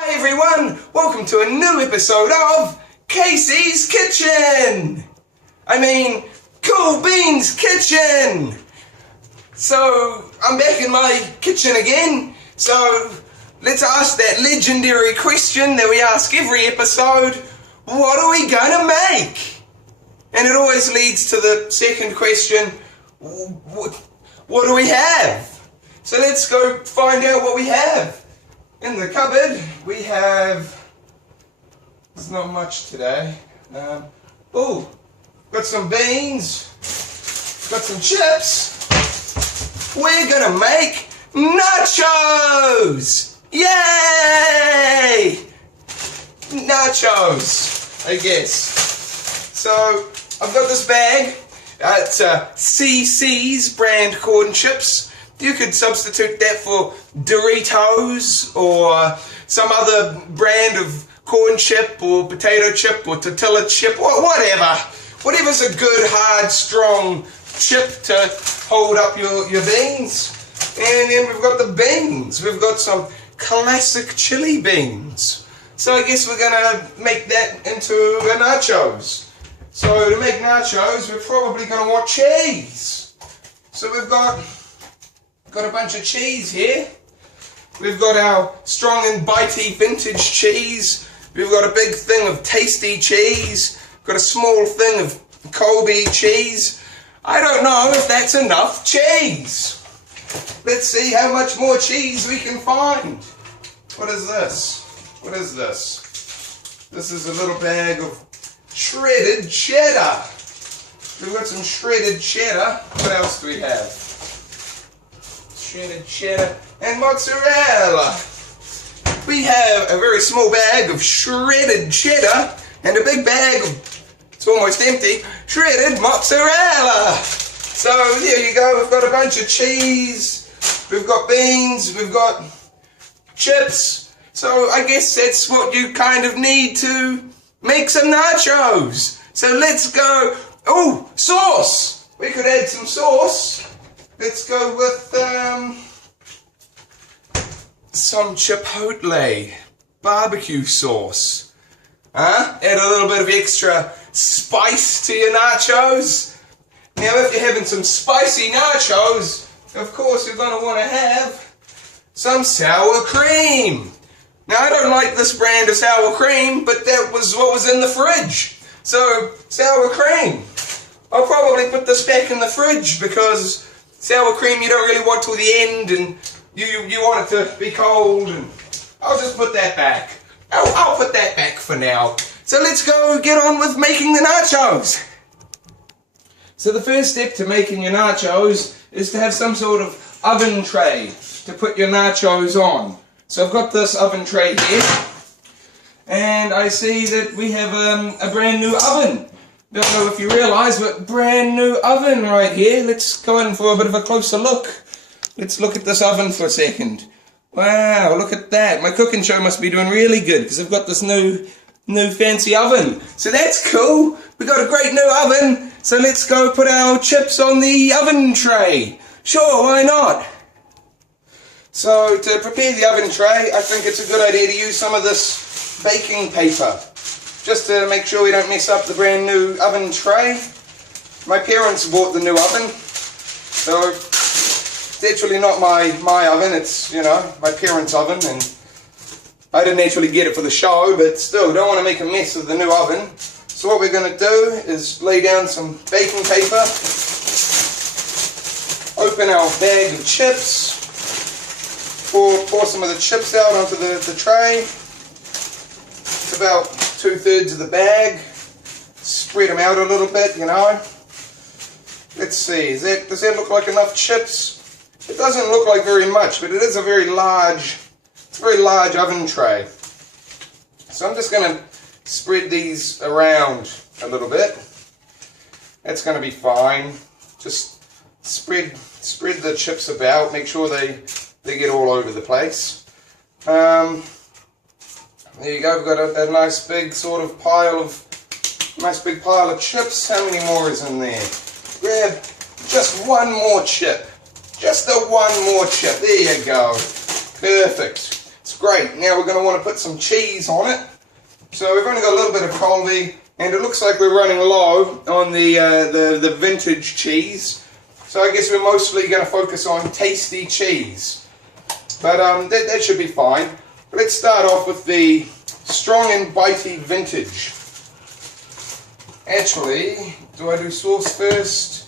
Hi everyone, welcome to a new episode of Casey's Kitchen! I mean, Cool Beans Kitchen! So, I'm back in my kitchen again, so let's ask that legendary question that we ask every episode, what are we gonna make? And it always leads to the second question, what do we have? So let's go find out what we have. In the cupboard, we have, there's not much today. Got some beans, got some chips. We're gonna make nachos! Yay! Nachos, I guess. So, I've got this bag. It's CC's brand corn chips. You could substitute that for Doritos or some other brand of corn chip or potato chip or tortilla chip or whatever. Whatever's a good, hard, strong chip to hold up your beans. And then we've got the beans. We've got some classic chili beans. So I guess we're going to make that into a nachos. So to make nachos, we're probably going to want cheese. So we've got a bunch of cheese here. We've got our strong and bitey vintage cheese. We've got a big thing of tasty cheese. Got a small thing of Colby cheese. I don't know if that's enough cheese. Let's see how much more cheese we can find. What is this? What is this? This is a little bag of shredded cheddar. We've got some shredded cheddar. What else do we have? Shredded cheddar and mozzarella. We have a very small bag of shredded cheddar and a big bag of, it's almost empty, shredded mozzarella. So there you go, we've got a bunch of cheese, we've got beans, we've got chips. So I guess that's what you kind of need to make some nachos. So let's go, oh, sauce. We could add some sauce. Let's go with some chipotle barbecue sauce. Add a little bit of extra spice to your nachos. Now if you're having some spicy nachos, of course you're going to want to have some sour cream. Now I don't like this brand of sour cream, but that was what was in the fridge. So sour cream. I'll probably put this back in the fridge because sour cream you don't really want till the end, and you want it to be cold, and I'll just put that back. I'll put that back for now. So let's go get on with making the nachos. So the first step to making your nachos is to have some sort of oven tray to put your nachos on. So I've got this oven tray here, and I see that we have a brand new oven. Don't know if you realise, but brand new oven right here. Let's go in for a bit of a closer look. Let's look at this oven for a second. Wow, look at that. My cooking show must be doing really good because I've got this new fancy oven. So that's cool. We got a great new oven. So let's go put our chips on the oven tray. Sure, why not? So to prepare the oven tray, I think it's a good idea to use some of this baking paper, just to make sure we don't mess up the brand new oven tray. My parents bought the new oven, so it's actually not my oven, it's, you know, my parents' oven, and I didn't actually get it for the show, but still, don't want to make a mess of the new oven. So what we're going to do is lay down some baking paper, open our bag of chips, pour some of the chips out onto the tray. It's about 2/3 of the bag. Spread them out a little bit, you know. Let's see, does that look like enough chips? It doesn't look like very much, but it is a very large oven tray. So I'm just going to spread these around a little bit. That's going to be fine. Just spread the chips about, make sure they get all over the place. There you go, we've got a nice big sort of pile of chips. How many more is in there? Grab just one more chip. Just the one more chip. There you go. Perfect. great. Now we're going to want to put some cheese on it. So we've only got a little bit of Colby, and it looks like we're running low on the vintage cheese. So I guess we're mostly going to focus on tasty cheese. But that should be fine. Let's start off with the strong and bitey vintage. Actually, do I do sauce first?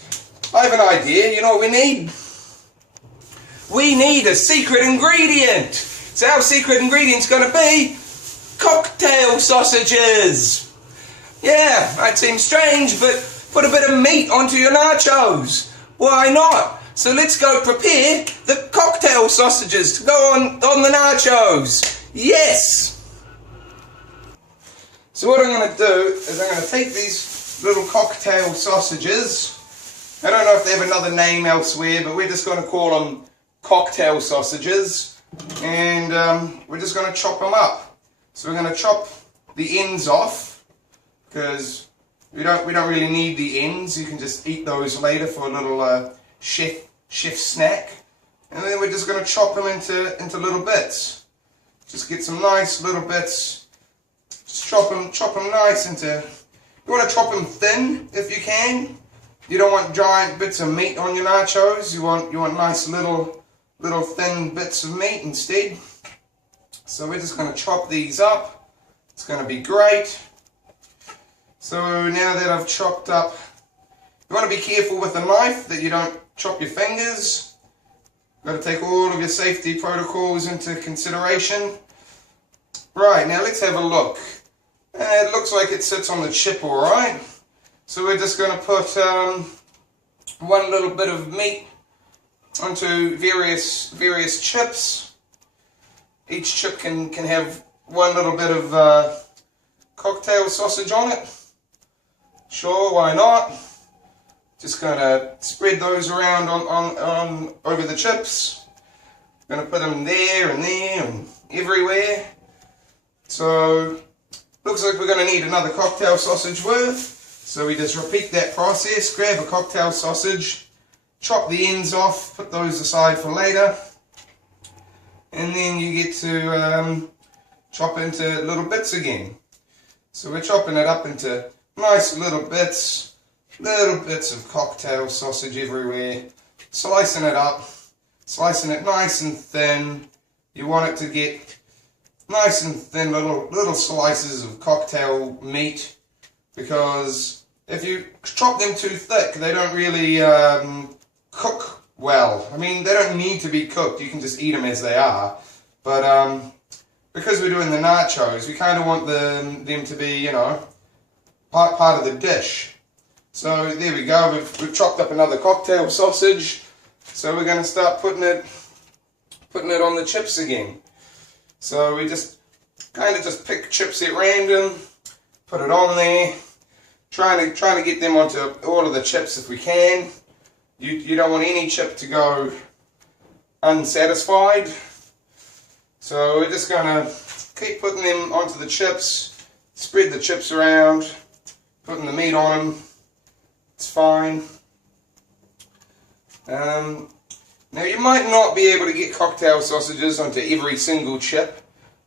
I have an idea. You know what we need? We need a secret ingredient. So our secret ingredient's going to be cocktail sausages. Yeah, might seem strange, but put a bit of meat onto your nachos. Why not? So let's go prepare the cocktail sausages to go on the nachos. Yes! So what I'm going to do is I'm going to take these little cocktail sausages. I don't know if they have another name elsewhere, but we're just going to call them cocktail sausages. And we're just going to chop them up. So we're going to chop the ends off, because we don't really need the ends. You can just eat those later for a little chef snack. And then we're just going to chop them into little bits. Just get some nice little bits. Just chop them nice into. You want to chop them thin if you can. You don't want giant bits of meat on your nachos. You want nice little thin bits of meat instead. So we're just going to chop these up. It's going to be great. So now that I've chopped up, you want to be careful with a knife that you don't chop your fingers. Got to take all of your safety protocols into consideration. Right, now let's have a look. It looks like it sits on the chip alright. So we're just going to put one little bit of meat onto various chips. Each chip can have one little bit of cocktail sausage on it. Sure, why not? Just going to spread those around on over the chips. Going to put them there and everywhere. So looks like we're going to need another cocktail sausage worth. So we just repeat that process. Grab a cocktail sausage, chop the ends off, put those aside for later. And then you get to chop into little bits again. So we're chopping it up into nice little bits of cocktail sausage everywhere, slicing it up, slicing it nice and thin. You want it to get nice and thin little slices of cocktail meat, because if you chop them too thick, they don't really cook well. I mean, they don't need to be cooked. You can just eat them as they are. But because we're doing the nachos, we kind of want them to be, you know, part of the dish. So there we go. We've chopped up another cocktail sausage. So we're going to start putting it on the chips again. So we just kind of just pick chips at random, put it on there, trying to get them onto all of the chips if we can. You don't want any chip to go unsatisfied. So we're just going to keep putting them onto the chips, spread the chips around, putting the meat on them. It's fine. Now you might not be able to get cocktail sausages onto every single chip,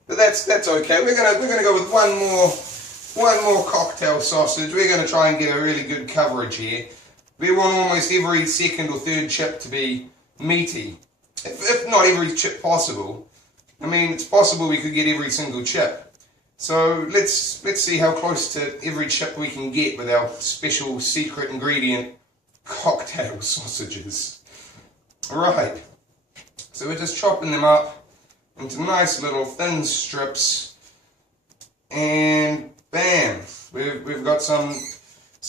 but that's okay. We're gonna go with one more cocktail sausage. We're gonna try and get a really good coverage here. We want almost every second or third chip to be meaty, if not every chip possible. I mean, it's possible we could get every single chip. So let's see how close to every chip we can get with our special secret ingredient, cocktail sausages. Right, so we're just chopping them up into nice little thin strips, and bam, we've got some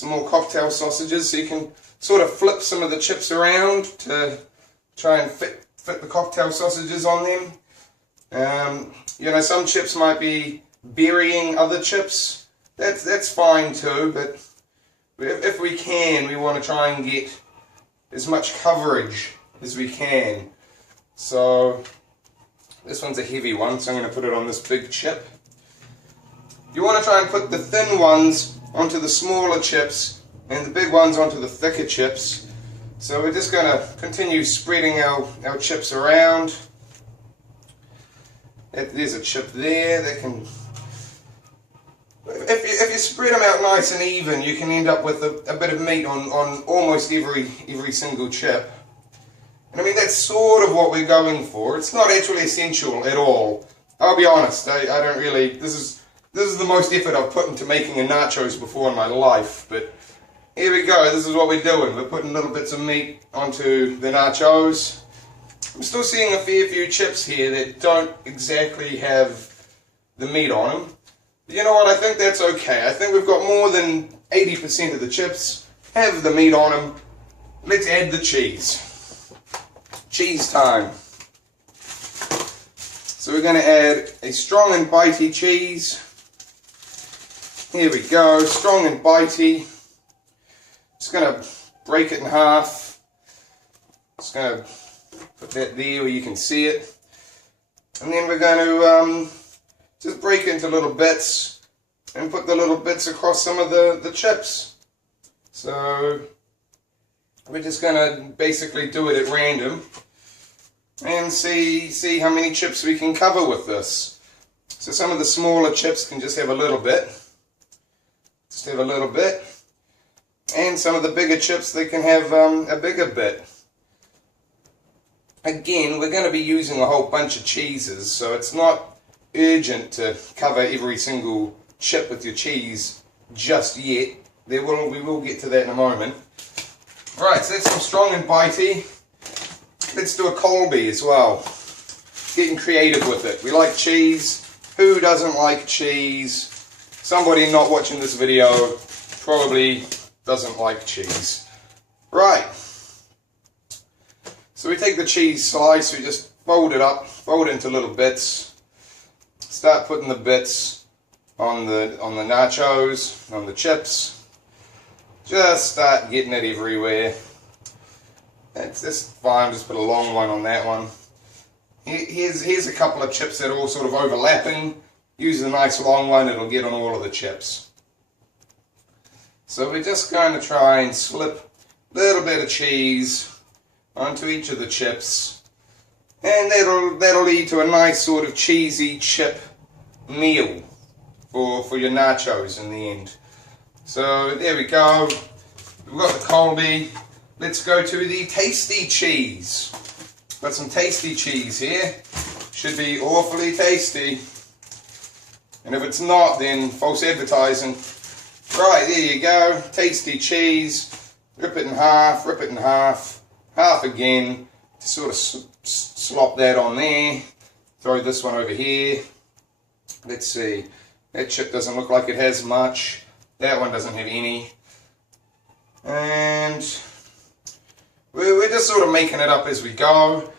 more cocktail sausages. So you can sort of flip some of the chips around to try and fit the cocktail sausages on them. You know, some chips might be burying other chips. That's fine too, but if we can, we want to try and get as much coverage as we can. So this one's a heavy one, so I'm going to put it on this big chip. You want to try and put the thin ones onto the smaller chips and the big ones onto the thicker chips. So we're just going to continue spreading our chips around. There's a chip there that can... If you spread them out nice and even, you can end up with a bit of meat on almost every single chip. And I mean, that's sort of what we're going for. It's not actually essential at all. I'll be honest, I don't really... This is the most effort I've put into making a nachos before in my life, but here we go, this is what we're doing. We're putting little bits of meat onto the nachos. I'm still seeing a fair few chips here that don't exactly have the meat on them. But you know what, I think that's okay. I think we've got more than 80% of the chips have the meat on them. Let's add the cheese. Cheese time. So we're going to add a strong and bitey cheese. Here we go, strong and bitey. Just going to break it in half. Just going to put that there where you can see it. And then we're going to just break it into little bits and put the little bits across some of the chips. So we're just going to basically do it at random and see how many chips we can cover with this. So some of the smaller chips can just have a little bit. Just have a little bit. And some of the bigger chips, they can have a bigger bit. Again, we're going to be using a whole bunch of cheeses, so it's not urgent to cover every single chip with your cheese just yet. We will get to that in a moment. Alright, so that's some strong and bitey. Let's do a Colby as well. Getting creative with it. We like cheese. Who doesn't like cheese? Somebody not watching this video probably doesn't like cheese. Right. So we take the cheese slice, we just fold it up, fold it into little bits. Start putting the bits on the nachos, on the chips. Just start getting it everywhere. That's fine, just put a long one on that one. Here's a couple of chips that are all sort of overlapping. Use a nice long one, it'll get on all of the chips. So we're just going to try and slip a little bit of cheese onto each of the chips. And that'll lead to a nice sort of cheesy chip meal for your nachos in the end. So there we go. We've got the Colby. Let's go to the tasty cheese. Got some tasty cheese here. Should be awfully tasty. And if it's not, then false advertising. Right, there you go. Tasty cheese. Rip it in half, rip it in half. Half again. To sort of slop that on there. Throw this one over here. Let's see. That chip doesn't look like it has much. That one doesn't have any. And we're just sort of making it up as we go.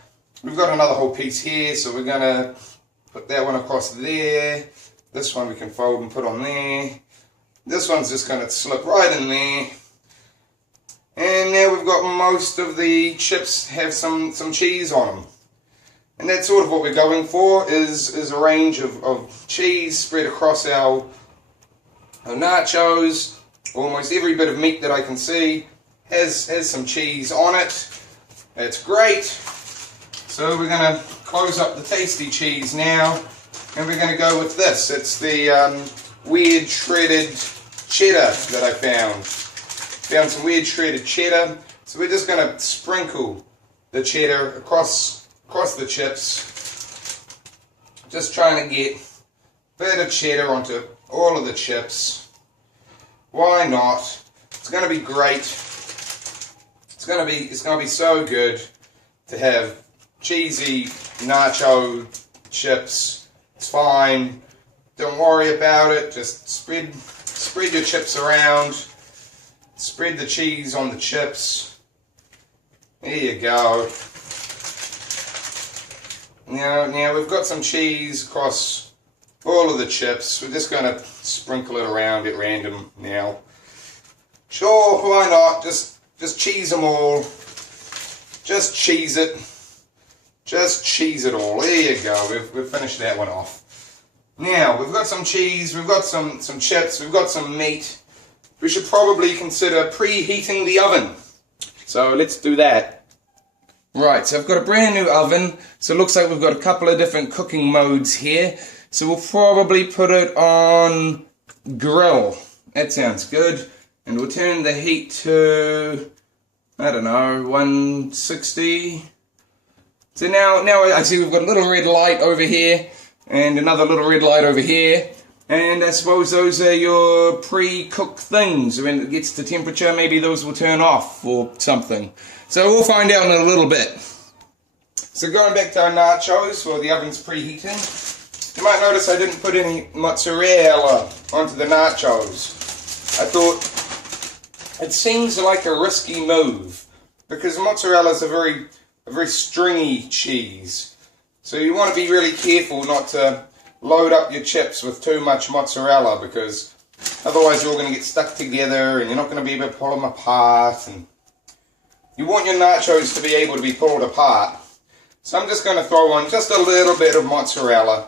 We've got another whole piece here, so we're going to put that one across there. This one we can fold and put on there. This one's just going to slip right in there. And now we've got most of the chips have some cheese on them. And that's sort of what we're going for, is a range of cheese spread across our nachos. Almost every bit of meat that I can see has some cheese on it. That's great. So we're going to close up the tasty cheese now, and we're going to go with this. It's the weird shredded cheddar that I found. Found some weird shredded cheddar. So we're just going to sprinkle the cheddar across the chips. Just trying to get a bit of cheddar onto all of the chips. Why not? It's going to be great. It's going to be so good to have cheesy nacho chips. It's fine. Don't worry about it. Just spread your chips around. Spread the cheese on the chips. There you go. Now we've got some cheese across all of the chips. We're just going to sprinkle it around at random now. Sure, why not? Just cheese them all. Just cheese it. Just cheese it all. There you go. We've finished that one off. Now, we've got some cheese, we've got some chips, we've got some meat. We should probably consider preheating the oven. So let's do that. Right, so I've got a brand new oven, so it looks like we've got a couple of different cooking modes here. So we'll probably put it on grill. That sounds good. And we'll turn the heat to, I don't know, 160. So now I see we've got a little red light over here, and another little red light over here. And I suppose those are your pre-cooked things. When it gets to temperature, maybe those will turn off or something. So we'll find out in a little bit. So going back to our nachos, well, the oven's preheating. You might notice I didn't put any mozzarella onto the nachos. I thought it seems like a risky move because mozzarella is a very stringy cheese. So you want to be really careful not to load up your chips with too much mozzarella, because otherwise you're all going to get stuck together and you're not going to be able to pull them apart, and you want your nachos to be able to be pulled apart. So I'm just going to throw on just a little bit of mozzarella,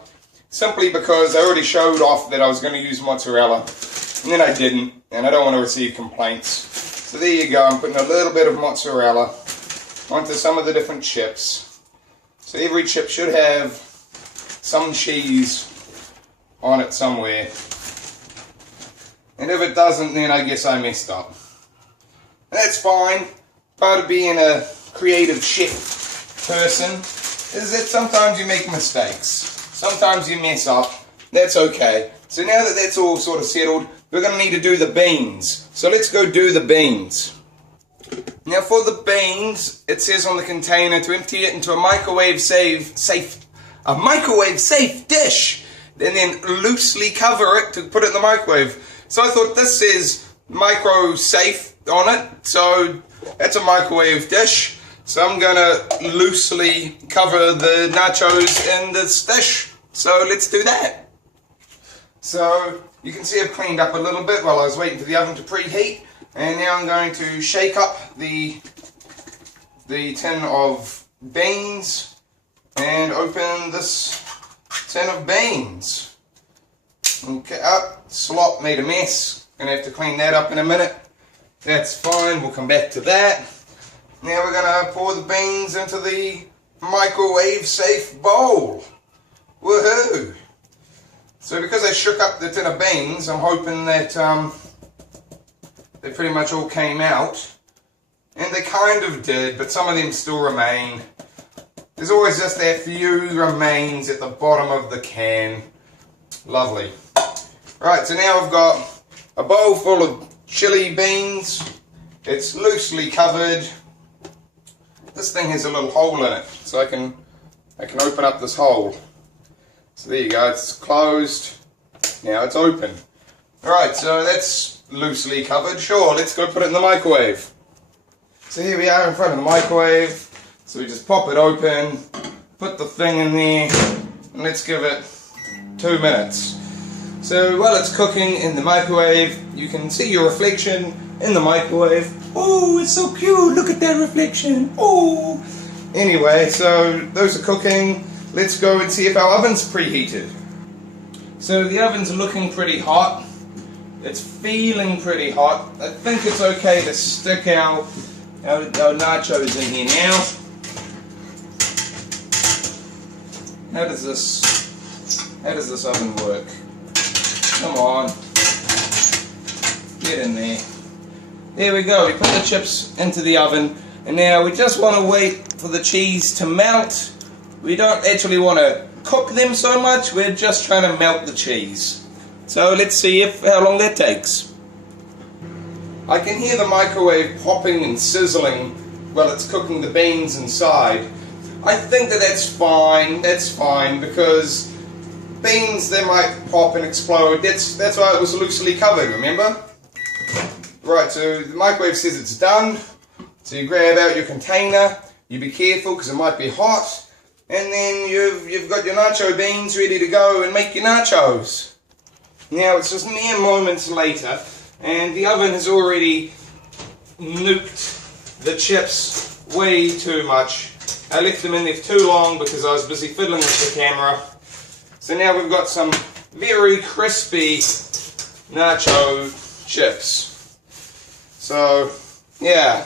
simply because I already showed off that I was going to use mozzarella and then I didn't, and I don't want to receive complaints. So there you go, I'm putting a little bit of mozzarella onto some of the different chips. So every chip should have some cheese on it somewhere, and if it doesn't, then I guess I messed up. That's fine. Part of being a creative chef person is that sometimes you make mistakes, sometimes you mess up. That's okay. So now that that's all sort of settled, we're going to need to do the beans. So let's go do the beans. Now for the beans, it says on the container to empty it into a microwave safe dish, and then loosely cover it to put it in the microwave. So I thought this says micro safe on it, so that's a microwave dish. So I'm gonna loosely cover the nachos in this dish. So let's do that. So you can see I've cleaned up a little bit while I was waiting for the oven to preheat, and now I'm going to shake up the tin of beans and open this tin of beans. Okay, slop made a mess. Gonna have to clean that up in a minute. That's fine, we'll come back to that. Now we're gonna pour the beans into the microwave safe bowl. Woohoo! So because I shook up the tin of beans, I'm hoping that they pretty much all came out. And they kind of did, but some of them still remain. There's always just that few remains at the bottom of the can. Lovely. Right, so now I've got a bowl full of chili beans. It's loosely covered. This thing has a little hole in it, so I can open up this hole. So there you go, it's closed. Now it's open. Alright, so that's loosely covered. Sure, let's go put it in the microwave. So here we are in front of the microwave. So we just pop it open, put the thing in there, and let's give it 2 minutes. So while it's cooking in the microwave, you can see your reflection in the microwave. Oh, it's so cute, look at that reflection. Oh. Anyway, so those are cooking. Let's go and see if our oven's preheated. So the oven's looking pretty hot. It's feeling pretty hot. I think it's okay to stick our nachos in here now. How does this oven work? Come on. Get in there. There we go. We put the chips into the oven, and now we just want to wait for the cheese to melt. We don't actually want to cook them so much, we're just trying to melt the cheese. So let's see how long that takes. I can hear the microwave popping and sizzling while it's cooking the beans inside. I think that's fine, because beans, they might pop and explode. That's why it was loosely covered, remember? Right, so the microwave says it's done. So you grab out your container, you be careful because it might be hot, and then you've got your nacho beans ready to go and make your nachos. Now it's just mere moments later, and the oven has already nuked the chips way too much. I left them in there for too long because I was busy fiddling with the camera. So now we've got some very crispy nacho chips. So, yeah,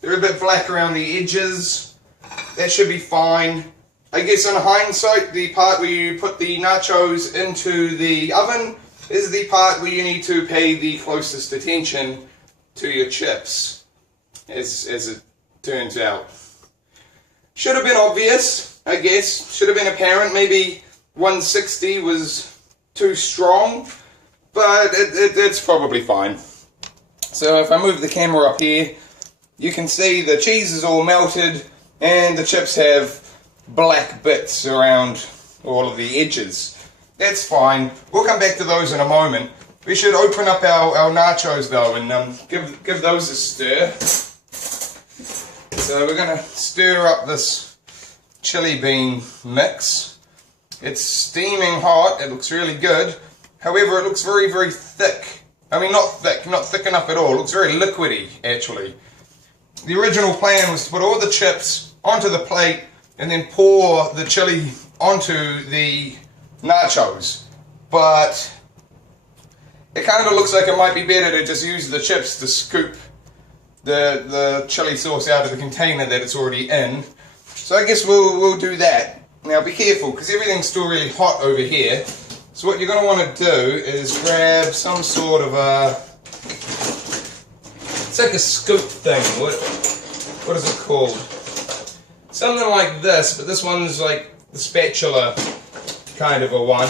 they're a bit black around the edges, that should be fine. I guess in hindsight, the part where you put the nachos into the oven is the part where you need to pay the closest attention to your chips, as it turns out. Should have been obvious, I guess. Should have been apparent. Maybe 160 was too strong, but it's probably fine. So if I move the camera up here, you can see the cheese is all melted and the chips have black bits around all of the edges. That's fine. We'll come back to those in a moment. We should open up our nachos though and give those a stir. So we're going to stir up this chili bean mix. It's steaming hot. It looks really good. However, it looks very, very thick. I mean, not thick enough at all. It looks very liquidy, actually. The original plan was to put all the chips onto the plate and then pour the chili onto the nachos. But it kind of looks like it might be better to just use the chips to scoop the chili sauce out of the container that it's already in. So I guess we'll do that. Now be careful, because everything's still really hot over here. So what you're going to want to do is grab some sort of a... It's like a scoop thing. What is it called? Something like this, but this one's like the spatula kind of a one.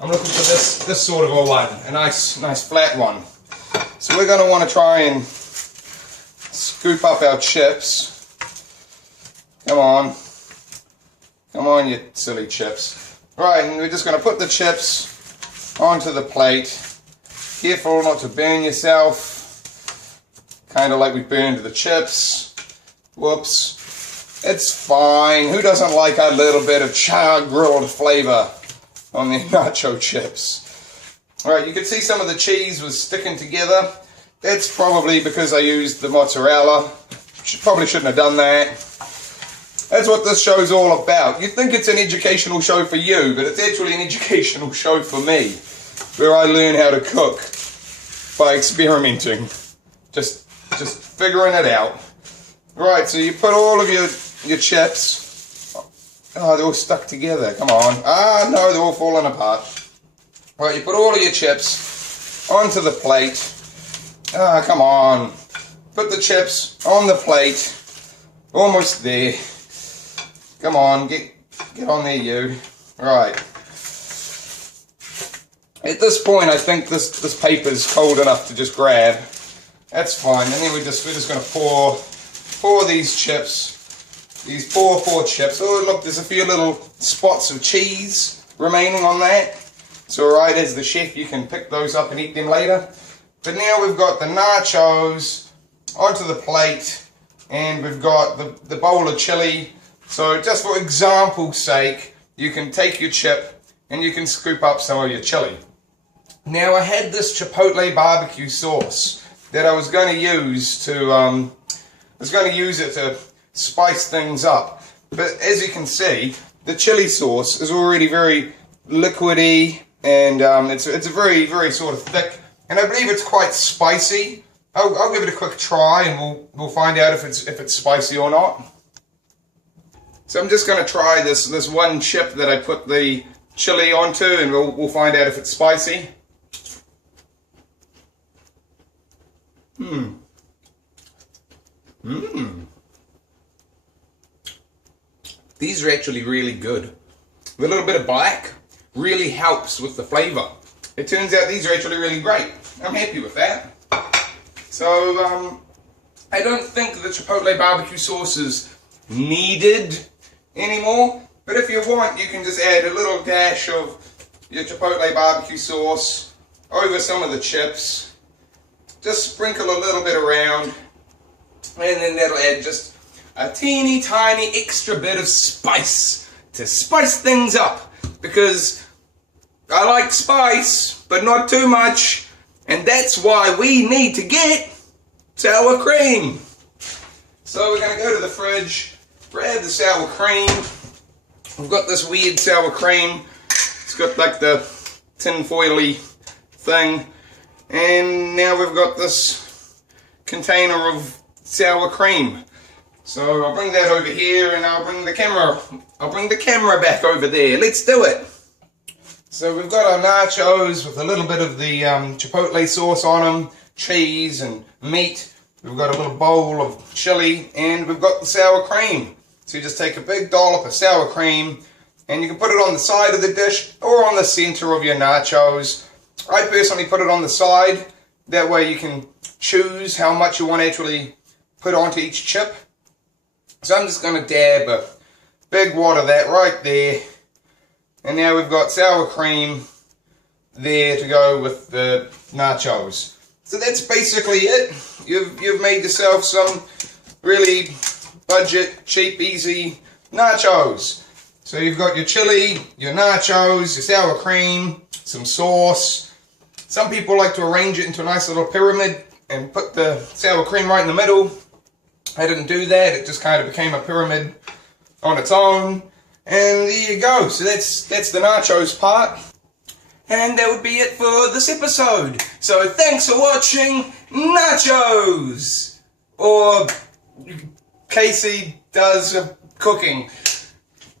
I'm looking for this sort of a one. A nice flat one. So we're going to want to try and scoop up our chips. Come on. Come on, you silly chips. Right, and we're just going to put the chips onto the plate. Careful not to burn yourself. Kind of like we burned the chips. Whoops. It's fine. Who doesn't like a little bit of char-grilled flavor on their nacho chips? Alright, you can see some of the cheese was sticking together. That's probably because I used the mozzarella. Probably shouldn't have done that. That's what this show's all about. You think it's an educational show for you, but it's actually an educational show for me, where I learn how to cook by experimenting. Just figuring it out. Right, so you put all of your chips. Oh, they're all stuck together. Come on. Ah, no, they're all falling apart. Right, you put all of your chips onto the plate. Ah, come on. Put the chips on the plate. Almost there. Come on, get on there, you. Right. At this point, I think this paper's cold enough to just grab. That's fine. And then we're just going to pour these chips. These four chips. Oh, look, there's a few little spots of cheese remaining on that. It's alright, as the chef, you can pick those up and eat them later. But now we've got the nachos onto the plate, and we've got the bowl of chili. So just for example's sake, you can take your chip and you can scoop up some of your chili. Now I had this chipotle barbecue sauce that I was going to use to to spice things up. But as you can see, the chili sauce is already very liquidy, and it's a very, very sort of thick, and I believe it's quite spicy. I'll give it a quick try, and we'll find out if it's spicy or not. So I'm just going to try this one chip that I put the chili onto, and we'll find out if it's spicy. These are actually really good. The little bit of black really helps with the flavor. It turns out these are actually really great. I'm happy with that. So I don't think the chipotle barbecue sauce is needed anymore, but if you want, you can just add a little dash of your chipotle barbecue sauce over some of the chips. Just sprinkle a little bit around, and then that'll add just a teeny tiny extra bit of spice to spice things up, because I like spice, but not too much, and that's why we need to get sour cream. So we're going to go to the fridge, grab the sour cream. We've got this weird sour cream. It's got like the tin foily thing. And now we've got this container of sour cream. So I'll bring that over here and I'll bring the camera back over there. Let's do it. So we've got our nachos with a little bit of the chipotle sauce on them, cheese and meat. We've got a little bowl of chili and we've got the sour cream. So you just take a big dollop of sour cream and you can put it on the side of the dish or on the center of your nachos. I personally put it on the side. That way you can choose how much you want to actually put onto each chip. So I'm just going to dab a big wad of that right there. And now we've got sour cream there to go with the nachos. So that's basically it. You've made yourself some really budget, cheap, easy nachos. So you've got your chili, your nachos, your sour cream, some sauce. Some people like to arrange it into a nice little pyramid and put the sour cream right in the middle. I didn't do that. It just kind of became a pyramid on its own. And there you go. So that's the nachos part. And that would be it for this episode. So thanks for watching Nachos. Or Casey does cooking.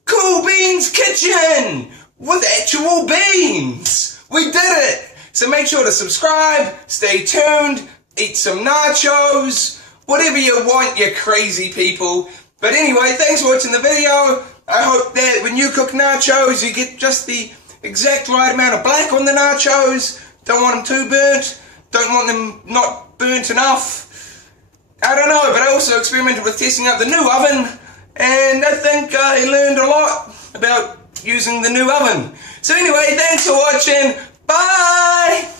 Cool Beans Kitchen with actual beans. We did it. So make sure to subscribe, stay tuned, eat some nachos, whatever you want, you crazy people. But anyway, thanks for watching the video. I hope that when you cook nachos, you get just the exact right amount of black on the nachos. Don't want them too burnt. Don't want them not burnt enough. I don't know, but I also experimented with testing out the new oven, and I think I learned a lot about using the new oven. So anyway, thanks for watching. Bye!